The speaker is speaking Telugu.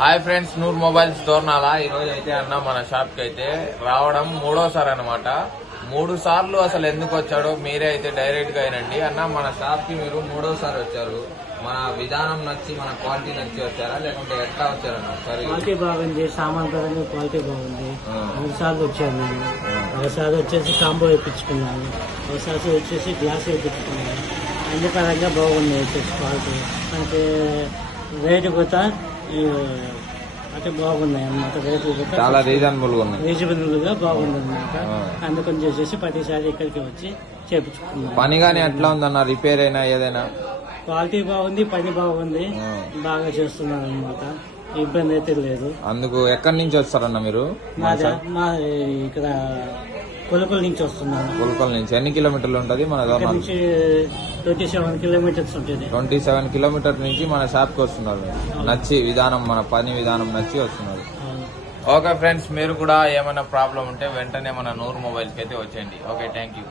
Hi friends, Noor mobiles Dornala. ఈ రోజు అయితే అన్న మన షాప్ కి అయితే రావడం మూడోసారి అనమాట. 3 సార్లు అసలు ఎందుకు వచ్చాడో మీరే అయితే డైరెక్ట్ గా అయినండి. అన్న మన షాప్ కి మీరు 3వసారి వచ్చారు. మన విధానం నచ్చి, మన క్వాలిటీ నచ్చి వచ్చారా లేకుంటే ఎట్లా వచ్చారన్న? క్వాలిటీ బాగుంది, సామాన్ పరంగా క్వాలిటీ బాగుంది. 3 సార్లు వచ్చాను నేను. ఒకసారి వచ్చేసి కాంబో వేయించుకున్నాను, ఒకసారి వచ్చేసి గ్లాస్ వేయించుకున్నాను. అన్ని పరంగా బాగుంది వచ్చేసి క్వాలిటీ. మనకి రేటు కూడా అంటే బాగున్నాయి అన్నమాట. రేట్లు కూడా చాలా రీజనబుల్ గా ఉన్నాయి, రీజనబుల్ గా బాగుంది అనమాట. అందుకని చేసేసి ప్రతిసారి ఇక్కడికి వచ్చి చేపించుకున్నాను. పని గానీ ఎట్లా ఉందన్న? రిపేర్ అయినా ఏదైనా? క్వాలిటీ బాగుంది, పని బాగుంది, బాగా చేస్తున్నాను అనమాట. ఇబ్బంది అయితే లేదు. అందుకు ఎక్కడి నుంచి వస్తారన్న మీరు? మా ఇక్కడ కొలకల నుంచి వస్తున్నాను. కొలకల నుంచి ఎన్ని కిలోమీటర్లు ఉంటది మన ఇక్కడ నుంచి 27 కిలోమీటర్స్ ఉంటుంది. 27 కిలోమీటర్ నుంచి మన షాప్ కి వస్తున్నారు. నచ్చి విధానం, మన పని విధానం నచ్చి వస్తున్నారు. ఓకే ఫ్రెండ్స్, మీరు కూడా ఏమైనా ప్రాబ్లం ఉంటే వెంటనే మన నూర్ మొబైల్స్ అయితే వచ్చేయండి. Okay, thank you.